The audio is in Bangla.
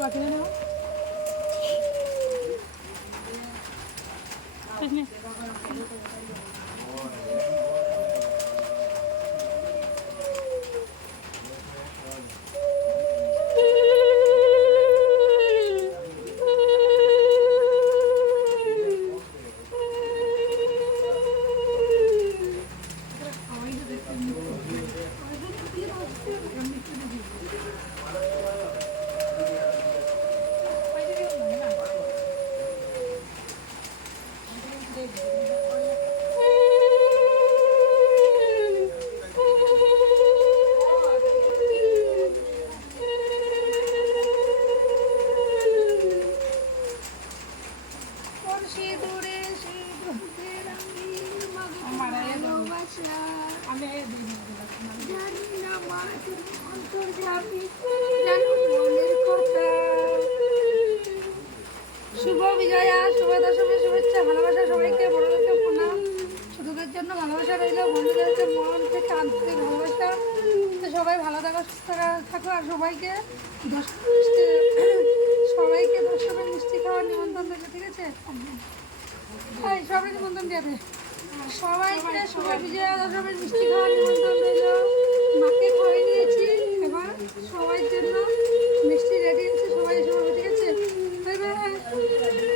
বাকি নেব শুভ বিজয়া, শুভ দশমী, শুভেচ্ছা, ভালোবাসা সবাইকে, বড়দেরকে প্রণাম, ছোটদের জন্য ভালোবাসা রইল, বন্ধুদেরকে মন থেকে আন্তরিক ভালোবাসা। তো সবাই ভালো থাকো, সুস্থ থাকো, আর সবাইকে দশমীর মিষ্টি খাওয়ার নিমন্ত্রণ রইল, ঠিক আছে? সবাই নিমন্ত্রণ দিয়ে দে, সবাইকে শুভ বিজয়া দশমীর মিষ্টি খাওয়ার নিমন্ত্রণ রইল। মাকে খাওয়াই